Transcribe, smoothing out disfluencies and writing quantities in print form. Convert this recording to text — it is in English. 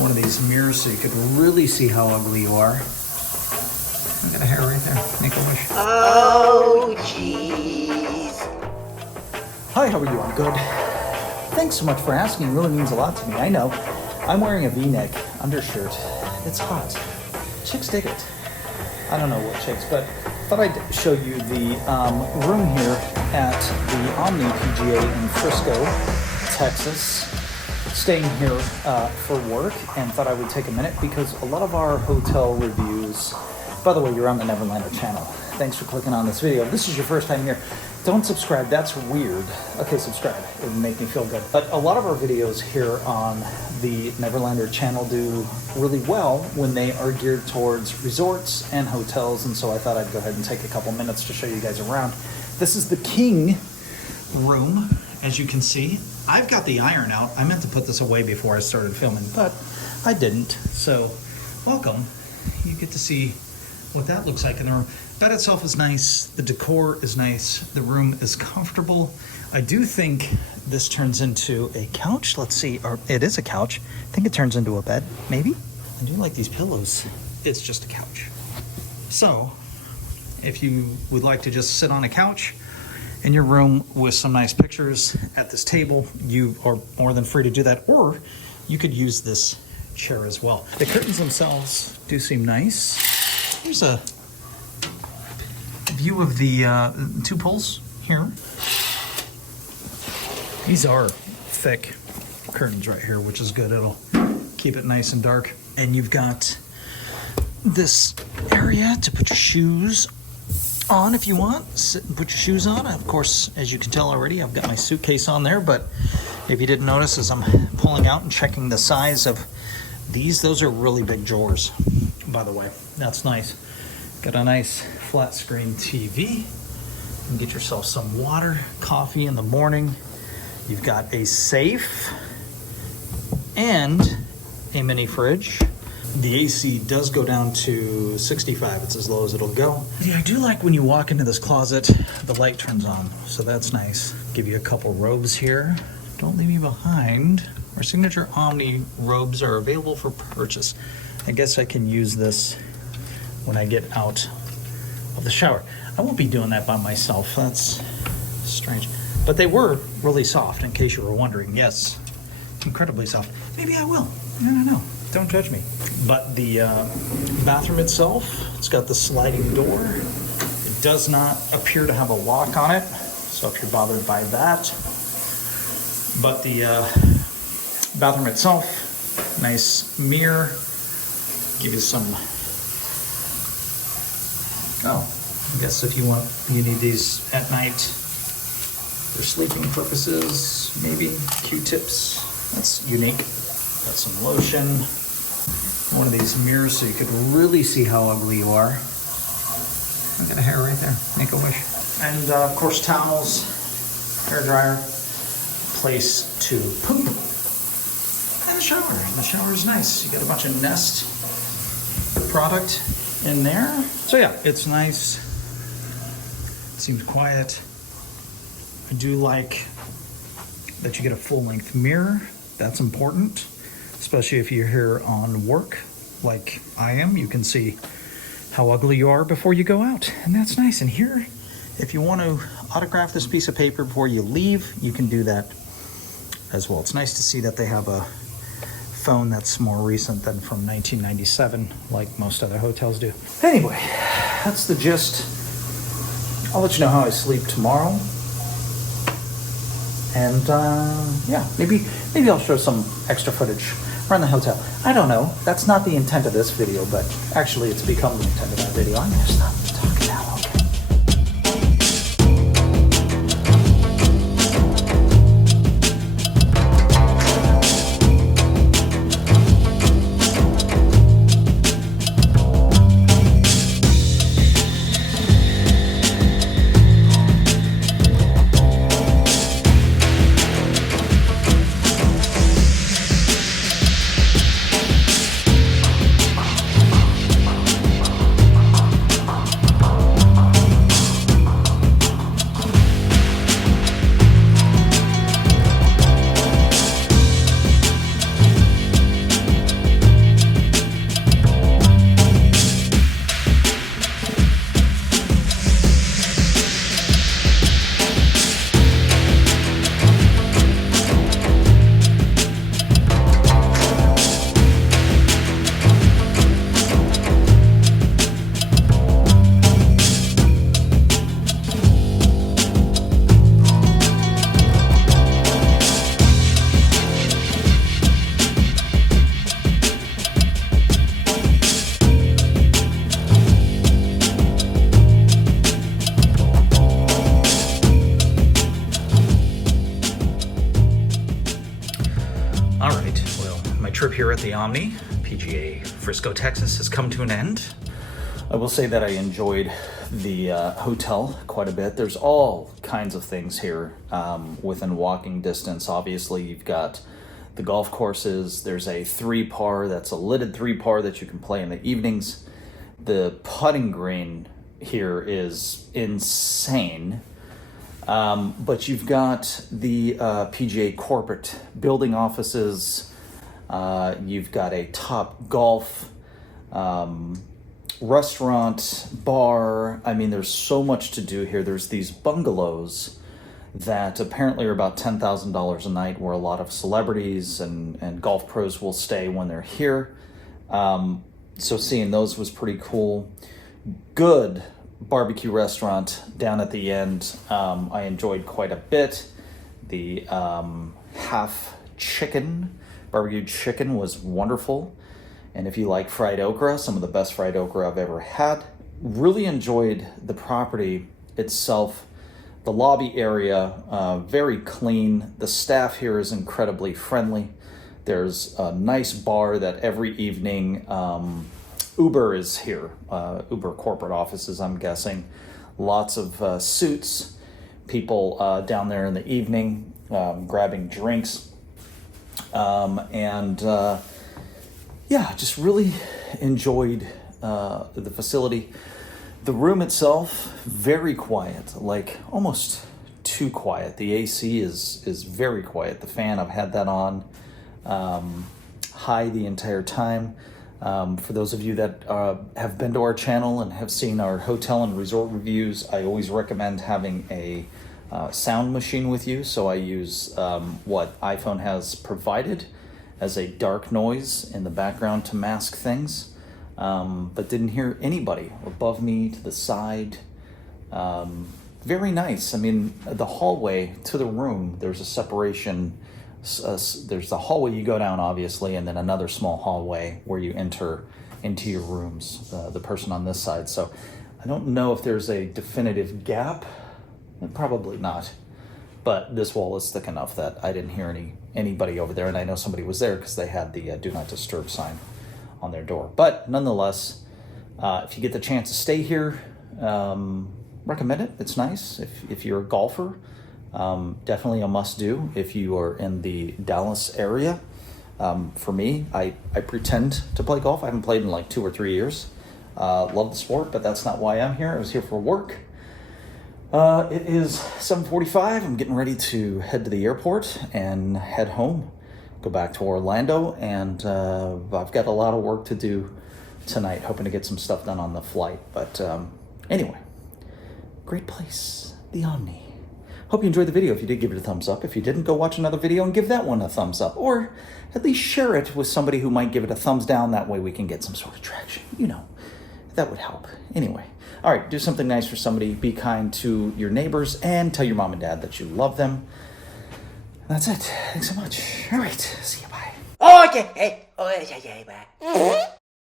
one of these mirrors so you could really see how ugly you are. I got a hair right there. Make a wish. Oh, jeez. Hi, how are you? I'm good. Thanks so much for asking. It really means a lot to me. I know. I'm wearing a V-neck undershirt. It's hot. Chicks dig it. I don't know what chicks, but thought I'd show you the room here at the Omni PGA in Frisco, Texas. Staying here for work, and thought I would take a minute because a lot of our hotel reviews. By the way, you're on the Neverlander channel. Thanks for clicking on this video. If this is your first time here, don't subscribe. That's weird. Okay, subscribe. It would make me feel good. But a lot of our videos here on the Neverlander channel do really well when they are geared towards resorts and hotels, and so I thought I'd go ahead and take a couple minutes to show you guys around. This is the king room, as you can see. I've got the iron out. I meant to put this away before I started filming, but I didn't. So, welcome. You get to see what that looks like in the room. Bed itself is nice. The decor is nice. The room is comfortable. I do think this turns into a couch. Let's see. Or it is a couch. I think it turns into a bed, maybe. I do like these pillows. It's just a couch. So, if you would like to just sit on a couch in your room with some nice pictures at this table, you are more than free to do that, or you could use this chair as well. The curtains themselves do seem nice. Here's a view of the two poles here. These are thick curtains right here, which is good. It'll keep it nice and dark. And you've got this area to put your shoes on if you want. Sit and put your shoes on. Of course, as you can tell already, I've got my suitcase on there, but if you didn't notice, as I'm pulling out and checking the size of these, those are really big drawers, by the way. That's nice. Got a nice flat screen TV. You can get yourself some water, coffee in the morning. You've got a safe and a mini fridge. The AC does go down to 65. It's as low as it'll go. Yeah, I do like when you walk into this closet, the light turns on, so that's nice. Give you a couple robes here. Don't leave me behind. Our signature Omni robes are available for purchase. I guess I can use this when I get out of the shower. I won't be doing that by myself. That's strange. But they were really soft, in case you were wondering. Yes, incredibly soft. Maybe I will. I don't know. Don't judge me. But the bathroom itself, it's got the sliding door. It does not appear to have a lock on it, so if you're bothered by that. But the bathroom itself, nice mirror. Give you some, I guess if you need these at night for sleeping purposes, maybe Q-tips. That's unique. Got some lotion. One of these mirrors so you could really see how ugly you are. I got a hair right there. Make a wish. And of course towels, hair dryer, place to poop, and the shower. The shower is nice. You got a bunch of Nest product in there. So yeah, it's nice. It seems quiet. I do like that you get a full-length mirror. That's important, especially if you're here on work like I am. You can see how ugly you are before you go out, and that's nice. And here, if you want to autograph this piece of paper before you leave, you can do that as well. It's nice to see that they have a phone that's more recent than from 1997, like most other hotels do. Anyway, that's the gist. I'll let you know how I sleep tomorrow. And yeah, maybe I'll show some extra footage around the hotel. I don't know. That's not the intent of this video, but actually it's become the intent of that video. I'm gonna stop talking now, okay? My trip here at the Omni PGA Frisco, Texas has come to an end. I will say that I enjoyed the hotel quite a bit. There's all kinds of things here within walking distance. Obviously, you've got the golf courses. There's a 3-par that's a lidded 3-par that you can play in the evenings. The putting green here is insane. But you've got the PGA corporate building offices. You've got a Top Golf restaurant, bar. I mean, there's so much to do here. There's these bungalows that apparently are about $10,000 a night, where a lot of celebrities and golf pros will stay when they're here. So seeing those was pretty cool. Good barbecue restaurant down at the end. I enjoyed quite a bit. The half chicken, barbecued chicken, was wonderful. And if you like fried okra, some of the best fried okra I've ever had. Really enjoyed the property itself. The lobby area, very clean. The staff here is incredibly friendly. There's a nice bar that every evening, Uber is here. Uber corporate offices, I'm guessing. Lots of suits. People down there in the evening grabbing drinks. Yeah, just really enjoyed the facility. The room itself, very quiet, like almost too quiet. The AC is very quiet. The fan, I've had that on high the entire time. For those of you that have been to our channel and have seen our hotel and resort reviews, I always recommend having a sound machine with you. So I use what iPhone has provided as a dark noise in the background to mask things, but didn't hear anybody above me, to the side. Very nice. I mean, the hallway to the room, there's a separation. There's the hallway you go down, obviously, and then another small hallway where you enter into your rooms, the person on this side. So I don't know if there's a definitive gap. Probably not. But this wall is thick enough that I didn't hear anybody over there, and I know somebody was there because they had the Do Not Disturb sign on their door. But nonetheless, if you get the chance to stay here, recommend it. It's nice. If you're a golfer, definitely a must-do if you are in the Dallas area. For me, I pretend to play golf. I haven't played in like 2 or 3 years. Love the sport, but that's not why I'm here. I was here for work. It is 7:45. I'm getting ready to head to the airport and head home, go back to Orlando, and I've got a lot of work to do tonight, hoping to get some stuff done on the flight. But anyway, great place, the Omni. Hope you enjoyed the video. If you did, give it a thumbs up. If you didn't, go watch another video and give that one a thumbs up, or at least share it with somebody who might give it a thumbs down. That way we can get some sort of traction. You know, that would help. Anyway. All right, do something nice for somebody, be kind to your neighbors, and tell your mom and dad that you love them. And that's it. Thanks so much. All right, see you, bye. Oh, yeah, hey, oh, yeah, yeah, bye.